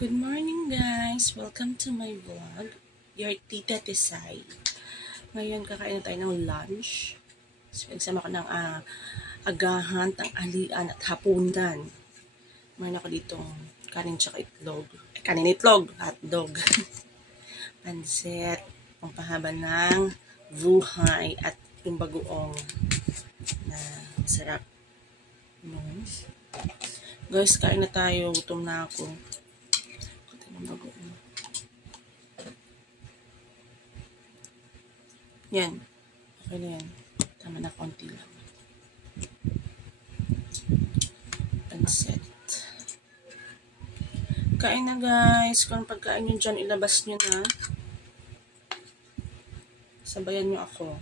Good morning guys! Welcome to my vlog. Your Tita Tesay. Ngayon kakain na tayo ng lunch. So, nagsama ko ng agahan, tanghalian at hapunan. Mayroon ako ditong kanin tsaka itlog. Kanin itlog, hotdog. Pansit, pampahaba ng buhay at yung bagoong na sarap. Guys, kain na tayo. Gutom na ako. Bagoong. Yan. Okay na yan. Tama na konti lang. Pansit. Kain na guys. Kung pagkain nyo dyan, ilabas nyo na. Sabayan nyo ako.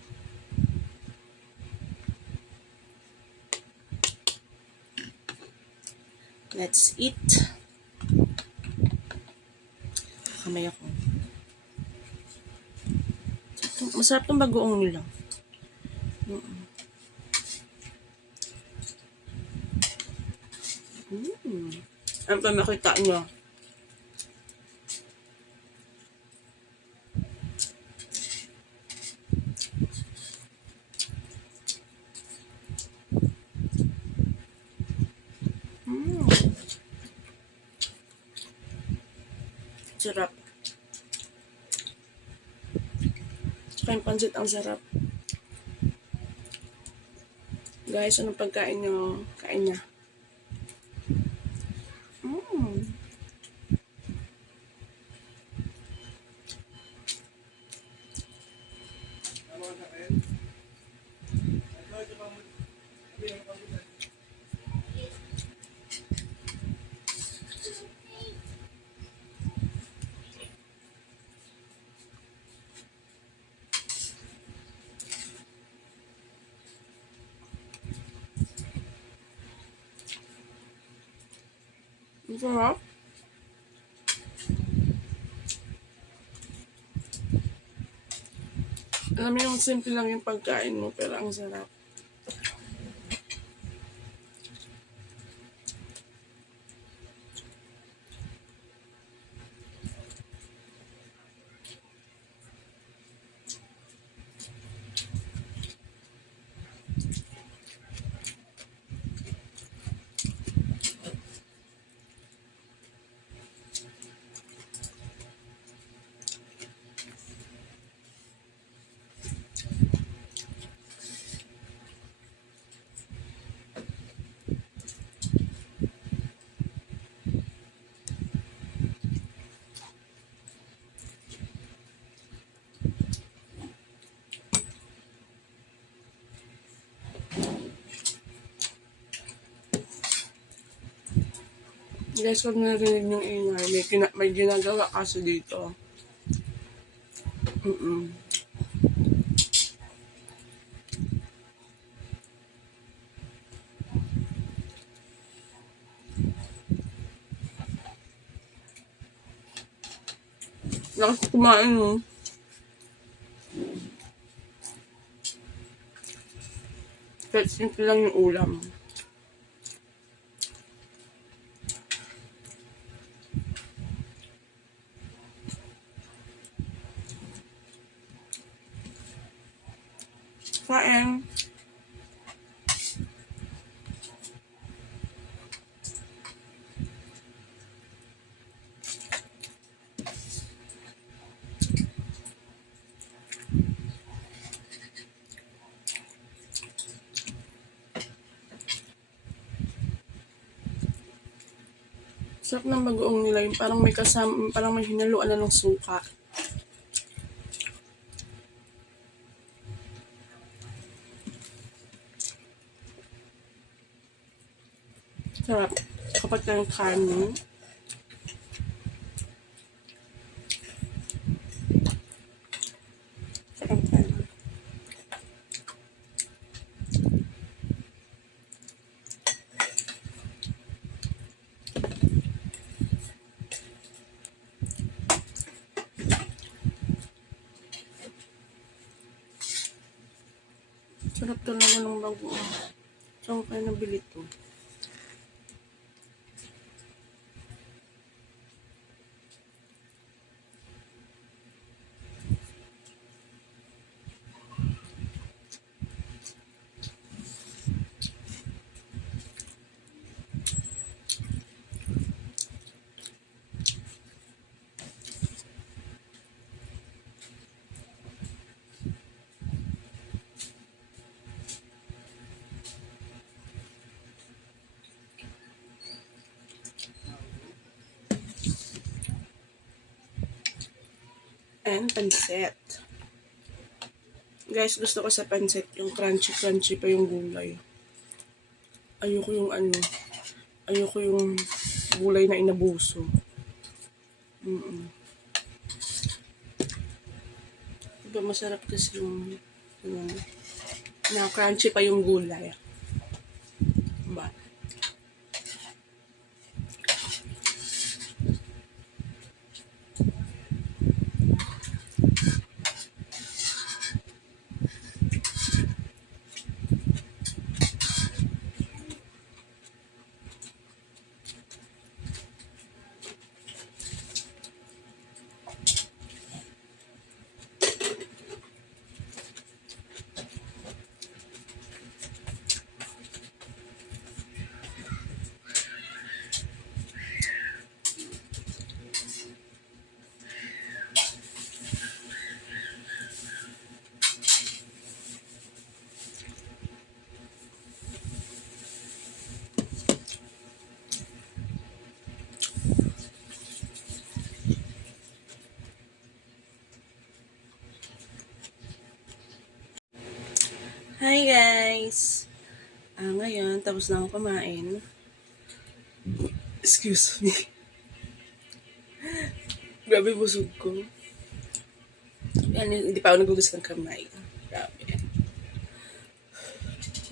Let's eat. Kamay ako. Masarap tong bagoong nila. Ano pa makita nyo? Sarap. Tsaka yung pansit ang sarap. Guys, anong pagkain nyo? Kain na. Ang sarap. Alam mo yung simple lang yung pagkain mo, pero ang sarap. Guys, kung narinig yung ingay, may ginagawa kaso dito. Lakas kumain mo. Kahit simple lang yung ulam. Kain. Sarap ng bagoong nila. Yung parang may kasama, parang may hinaluan na ng suka. Sarap. Kapag ng kanin. Sarap talaga ng bagoong. Saan kayo nabili to? and pansit. Guys, gusto ko sa pansit yung crunchy-crunchy pa yung gulay. Ayoko yung ayoko yung gulay na inabuso. Diba masarap kasi yung na crunchy pa yung gulay. Diba? Hi guys! Ngayon, tapos na ako kumain. Excuse me. Grabe busog ko. Yan, hindi pa ako nagugas ng kamay. Grabe.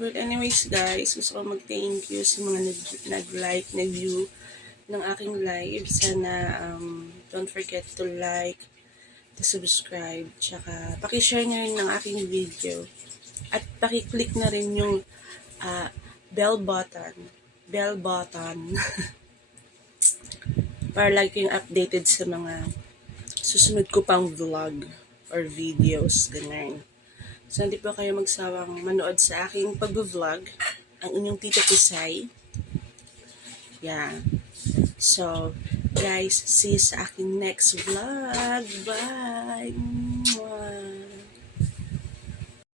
But anyways guys, gusto ko mag-thank you sa mga nag-like, nag-view ng aking live. Sana don't forget to like, to subscribe, tsaka pakishare nyo rin ng aking video. At pakiclick na rin yung bell button para lagi kayong updated sa mga susunod ko pang vlog or videos, ganun. So, hindi po kayo magsawang manood sa aking pag-vlog, ang inyong Tita Tisay. Yeah. So, guys, see you sa aking next vlog. Bye! Mwah!